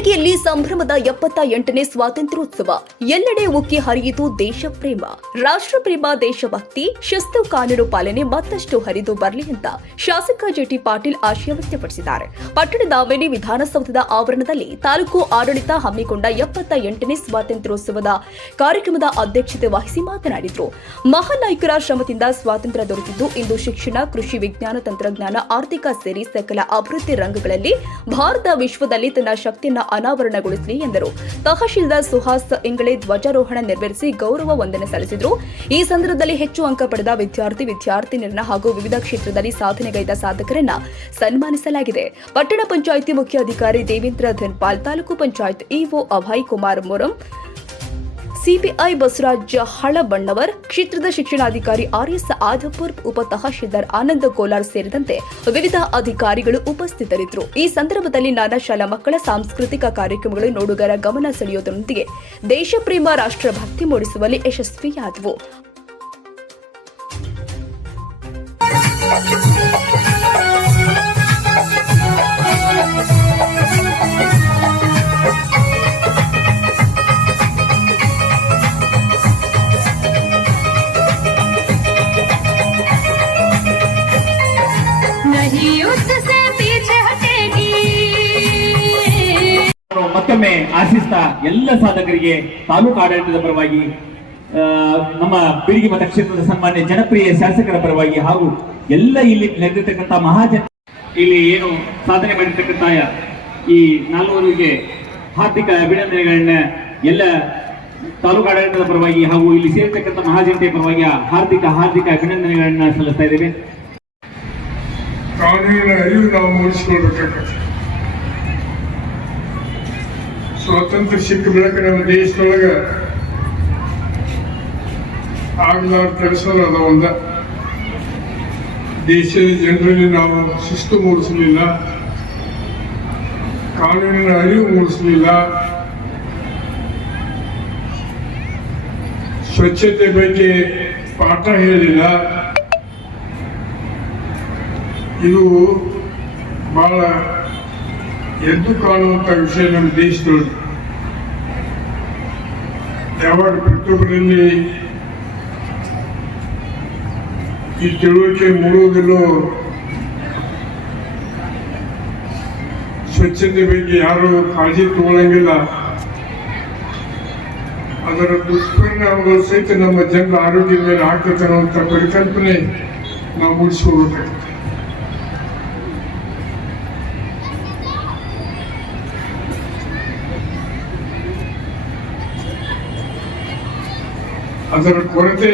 ಬೀಳಗಿಯಲ್ಲಿ ಸಂಭ್ರಮದ ಎಪ್ಪತ್ತ ಎಂಟನೇ ಸ್ವಾತಂತ್ರ್ಯೋತ್ಸವ. ಎಲ್ಲೆಡೆ ಉಕ್ಕಿ ಹರಿಯಿತು ದೇಶ ಪ್ರೇಮ ರಾಷ್ಟ್ರ ಪ್ರೇಮ ದೇಶಭಕ್ತಿ, ಶಿಸ್ತು, ಕಾನೂನು ಪಾಲನೆ ಮತ್ತಷ್ಟು ಹರಿದು ಬರಲಿ ಅಂತ ಶಾಸಕ ಜೆಟಿ ಪಾಟೀಲ್ ಆಶಯ ವ್ಯಕ್ತಪಡಿಸಿದ್ದಾರೆ. ಪಟ್ಟಣದ ಮಿನಿ ವಿಧಾನಸೌಧದ ಆವರಣದಲ್ಲಿ ತಾಲೂಕು ಆಡಳಿತ ಹಮ್ಮಿಕೊಂಡ ಎಪ್ಪತ್ತ ಎಂಟನೇ ಸ್ವಾತಂತ್ರ್ಯೋತ್ಸವದ ಕಾರ್ಯಕ್ರಮದ ಅಧ್ಯಕ್ಷತೆ ವಹಿಸಿ ಮಾತನಾಡಿದರು. ಮಹಾನಾಯಕರ ಶ್ರಮದಿಂದ ಸ್ವಾತಂತ್ರ್ಯ ದೊರೆತಿದ್ದು, ಇಂದು ಶಿಕ್ಷಣ, ಕೃಷಿ ವಿಜ್ಞಾನ, ತಂತ್ರಜ್ಞಾನ, ಆರ್ಥಿಕ ಸೇರಿ ಸಕಲ ಅಭಿವೃದ್ಧಿ ರಂಗಗಳಲ್ಲಿ ಭಾರತ ವಿಶ್ವದಲ್ಲಿ ತನ್ನ ಶಕ್ತಿಯನ್ನು ಅನಾವರಣಗೊಳಿಸಲಿ ಎಂದರು. ತಹಶೀಲ್ದಾರ್ ಸುಹಾಸ್ ಇಂಗಳೆ ಧ್ವಜಾರೋಹಣ ನೆರವೇರಿಸಿ ಗೌರವ ವಂದನೆ ಸಲ್ಲಿಸಿದರು. ಈ ಸಂದರ್ಭದಲ್ಲಿ ಹೆಚ್ಚು ಅಂಕ ಪಡೆದ ವಿದ್ಯಾರ್ಥಿ ವಿದ್ಯಾರ್ಥಿನಿಯರನ್ನ ಹಾಗೂ ವಿವಿಧ ಕ್ಷೇತ್ರದಲ್ಲಿ ಸಾಧನೆಗೈದ ಸಾಧಕರನ್ನ ಸನ್ಮಾನಿಸಲಾಗಿದೆ. ಪಟ್ಟಣ ಪಂಚಾಯಿತಿ ಮುಖ್ಯ ಅಧಿಕಾರಿ ದೇವೇಂದ್ರ ಧನ್ಪಾಲ್, ತಾಲೂಕು ಪಂಚಾಯತ್ ಇಒ ಅಭಯ್ ಕುಮಾರ್ ಮೊರಂ ಸಿಪಿಐ ಬಸವರಾಜ ಹಳಬಣ್ಣವರ್, ಕ್ಷೇತ್ರದ ಶಿಕ್ಷಣಾಧಿಕಾರಿ ಆರ್ ಎಸ್ ಆದಪುರ್, ಉಪ ತಹಶೀಲ್ದಾರ್ ಆನಂದ ಕೋಲಾರ್ ಸೇರಿದಂತೆ ವಿವಿಧ ಅಧಿಕಾರಿಗಳು ಉಪಸ್ಥಿತರಿದ್ದರು. ಈ ಸಂದರ್ಭದಲ್ಲಿ ನಾನಾ ಶಾಲಾ ಮಕ್ಕಳ ಸಾಂಸ್ಕೃತಿಕ ಕಾರ್ಯಕ್ರಮಗಳು ನೋಡುಗರ ಗಮನ ಸೆಳೆಯುವುದರೊಂದಿಗೆ ದೇಶಪ್ರೇಮ, ರಾಷ್ಟ್ರಭಕ್ತಿ ಮೂಡಿಸುವಲ್ಲಿ ಯಶಸ್ವಿಯಾದವು. ಮತ್ತೊಮ್ಮೆ ಆಶಿಸ್ತಾ ಎಲ್ಲ ಸಾಧಕರಿಗೆ ತಾಲೂಕು ಆಡಳಿತದ ಪರವಾಗಿ ನಮ್ಮ ನಮ್ಮ ಬಿಳಿಗಿ ಮತಕ್ಷೇತ್ರದ ಸನ್ಮಾನ್ಯ ಜನಪ್ರಿಯ ಶಾಸಕರ ಪರವಾಗಿ ಹಾಗೂ ಎಲ್ಲ ಇಲ್ಲಿ ನೆರೆದಿರ್ತಕ್ಕಂಥ ಮಹಾಜನ ಇಲ್ಲಿ ಏನು ಸಾಧನೆ ಮಾಡಿರ್ತಕ್ಕಂಥ ಈ ನಾಲ್ವರಿಗೆ ಹಾರ್ದಿಕ ಅಭಿನಂದನೆಗಳನ್ನ ಎಲ್ಲ ತಾಲೂಕು ಆಡಳಿತದ ಪರವಾಗಿ ಹಾಗೂ ಇಲ್ಲಿ ಸೇರಿರ್ತಕ್ಕಂಥ ಮಹಾಜನತೆಯ ಪರವಾಗಿ ಹಾರ್ದಿಕ ಹಾರ್ದಿಕ ಅಭಿನಂದನೆಗಳನ್ನ ಸಲ್ಲಿಸ್ತಾ ಇದ್ದೇವೆ. ಕಾನೂನಿನ ಅರಿವು ನಾವು ಮೂಡಿಸಿಕೊಳ್ಬೇಕಾಗತ್ತೆ. ಸ್ವಾತಂತ್ರ್ಯ ಸಿಕ್ಕ ಬಳಿಕ ನಮ್ಮ ದೇಶದೊಳಗ ಆಗ್ಲಾರ್ದ ಕೆಲಸ ಅದ. ಒಂದ ದೇಶದ ಜನರಲ್ಲಿ ನಾವು ಶಿಸ್ತು ಮೂಡಿಸಲಿಲ್ಲ. ಕಾನೂನಿನ ಅರಿವು ಮೂಡಿಸಲಿಲ್ಲ. ಸ್ವಚ್ಛತೆ ಬಗ್ಗೆ ಪಾಠ ಹೇಳಿಲ್ಲ. ಇದು ಬಹಳ ಎದ್ದು ಕಾಣುವಂತ ವಿಷಯ ನಮ್ಮ ದೇಶದೊಳಗೆ ಯಾವಾಗ ಪ್ರತಿಯೊಬ್ಬರಲ್ಲಿ ಈ ತಿಳುವಳಿಕೆ ಮೂಡುವುದಿಲ್ಲೋ ಸ್ವಚ್ಛತೆ ಬಗ್ಗೆ ಯಾರು ಕಾಳಜಿ ತಗೊಳ್ಳಂಗಿಲ್ಲ ಅದರ ದುಷ್ಪರಿಣಾಮಗಳು ಸಹಿತ ನಮ್ಮ ಜನರ ಆರೋಗ್ಯದ ಮೇಲೆ ಆಗ್ತದೆ ಅನ್ನುವಂಥ ಪರಿಕಲ್ಪನೆ ನಾವು ಮೂಡಿಸ್ಕೋಬೇಕಾಗುತ್ತೆ ಅದರ ಕೊರತೆ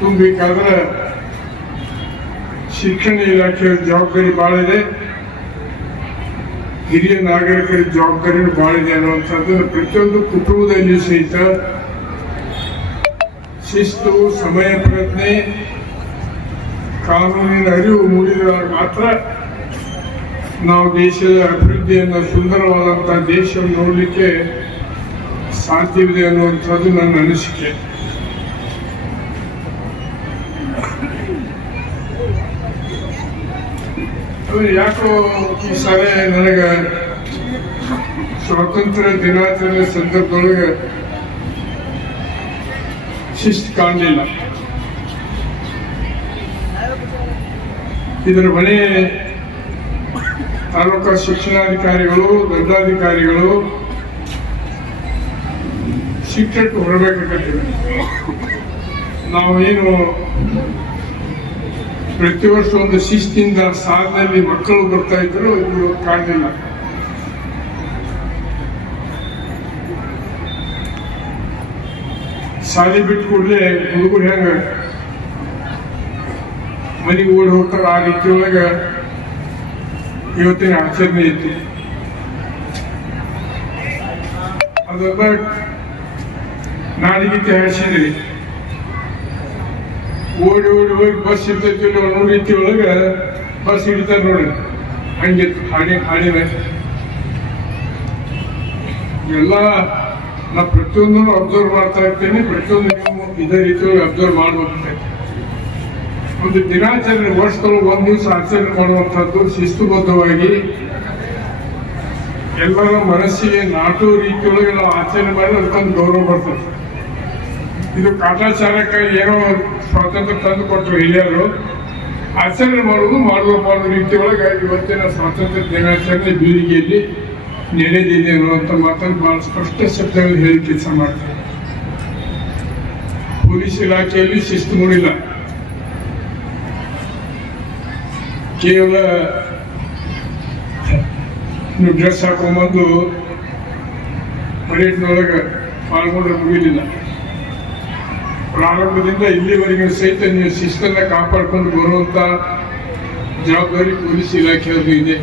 ತುಂಬಬೇಕಾದ್ರೆ ಶಿಕ್ಷಣ ಇಲಾಖೆಯ ಜವಾಬ್ದಾರಿ ಬಹಳ ಇದೆ. ಹಿರಿಯ ನಾಗರಿಕರ ಜವಾಬ್ದಾರಿನೂ ಬಹಳ ಇದೆ ಅನ್ನುವಂಥದ್ದು ಪ್ರತಿಯೊಂದು ಕುಟುಂಬದಲ್ಲಿ ಸಹಿತ ಶಿಸ್ತು, ಸಮಯ ಪ್ರಜ್ಞೆ, ಕಾನೂನಿನ ಅರಿವು ಮೂಡಿದಾಗ ಮಾತ್ರ ನಾವು ದೇಶದ ಅಭಿವೃದ್ಧಿಯನ್ನು ಸುಂದರವಾದಂಥ ದೇಶವನ್ನು ನೋಡಲಿಕ್ಕೆ ಸಾಧ್ಯವಿದೆ ಅನ್ನುವಂಥದ್ದು ನನ್ನ ಅನಿಸಿಕೆ. ಯಾಕೋ ಈ ಸಲಹೆ ನನಗೆ ಸ್ವಾತಂತ್ರ್ಯ ದಿನಾಚರಣೆ ಸಂದರ್ಭದೊಳಗೆ ಶಿಸ್ತು ಕಾಣಲಿಲ್ಲ. ಇದರ ಮನೆ ತಾಲೂಕಾ ಶಿಕ್ಷಣಾಧಿಕಾರಿಗಳು ದಂಡಾಧಿಕಾರಿಗಳು ಶಿಕ್ಷಕರು ಹೊರಬೇಕಾಗತ್ತಿದೆ ನಾವೇನು ಪ್ರತಿ ವರ್ಷ ಒಂದು ಶಿಸ್ತಿಂದ ಸಾಲಿನಲ್ಲಿ ಮಕ್ಕಳು ಬರ್ತಾ ಇದ್ರು ಇದು ಕಾಣಲಿಲ್ಲ. ಶಾಲೆ ಬಿಟ್ಟು ಕೂಡಲೇ ಹುಡುಗರು ಹೆಂಗ ಮನೆಗೆ ಓಡಿ ಹೋಗ್ತಾರ ಆ ರೀತಿ ಇವತ್ತಿನ ಆಚರಣೆ ಐತಿ ಅದೆಲ್ಲ ನಾಡಿಗೆ ಹಾರಿಸಿದ್ರಿ ಓಡಿ ಓಡಿ ಹೋಗಿ ಬಸ್ ಇರ್ತೈತಿ ನೋಡಿ ರೀತಿ ಒಳಗೆ. ಬಸ್ ಹಿಡಿತಾರೆ ನೋಡಿ. ಹಂಗೆ ಹಾಡಿ ಹಾಡಿನ ಎಲ್ಲ ನಾ ಪ್ರತಿಯೊಂದನ್ನು ಅಬ್ಸರ್ವ್ ಮಾಡ್ತಾ ಇರ್ತೇನೆ. ಪ್ರತಿಯೊಂದು ನೀವು ಇದೇ ರೀತಿ ಅಬ್ಸರ್ವ್ ಮಾಡ್ಬೇಕಾಗ್ತೈತೆ ಒಂದು ದಿನಾಚರಣೆ ವರ್ಷದೊಳಗೆ ಒಂದು ದಿವಸ ಆಚರಣೆ ಮಾಡುವಂಥದ್ದು ಶಿಸ್ತುಬದ್ಧವಾಗಿ ಎಲ್ಲರ ಮನಸ್ಸಿಗೆ ನಾಟೋ ರೀತಿಯೊಳಗೆ ನಾವು ಆಚರಣೆ ಮಾಡಿ ಅದಕ್ಕೊಂದು ಗೌರವ ಬರ್ತದೆ. ಇದು ಕಾಟಾಚಾರಕ್ಕೆ ಏನೋ ಸ್ವಾತಂತ್ರ್ಯ ತಂದು ಕೊಟ್ಟರು ಹಿರಿಯರು. ಆಚರಣೆ ಮಾಡುವುದು ಮಾಡಬಾರ್ದು ರೀತಿ ಒಳಗೆ ಇವತ್ತಿನ ಸ್ವಾತಂತ್ರ್ಯ ದಿನಾಚರಣೆ ಬೀದಿಗೆಯಲ್ಲಿ ನಡೆದಿದೆ ಅನ್ನುವಂಥ ಮಾತನ್ನು ಬಹಳ ಸ್ಪಷ್ಟ ಶಬ್ದಗಳು ಹೇಳಿ ಕೆಲಸ ಮಾಡ್ತಾರೆ ಪೊಲೀಸ್ ಇಲಾಖೆಯಲ್ಲಿ ಶಿಸ್ತು ಮೂಡಿಲ್ಲ. ಕೇವಲ ಡ್ರೆಸ್ ಹಾಕೊಂಬಂದು ಪರೇಡ್ನೊಳಗೆ ಪಾಲ್ಗೊಂಡ್ರೆ ಮುಗಿಲಿಲ್ಲ. ಪ್ರಾರಂಭದಿಂದ ಇಲ್ಲಿವರೆಗೆ ಸಹಿತ ನೀವು ಶಿಸ್ತನ್ನ ಕಾಪಾಡ್ಕೊಂಡು ಬರುವಂತ ಜವಾಬ್ದಾರಿ ಪೊಲೀಸ್ ಇಲಾಖೆಯವ್ರದ್ದು ಇದೆ.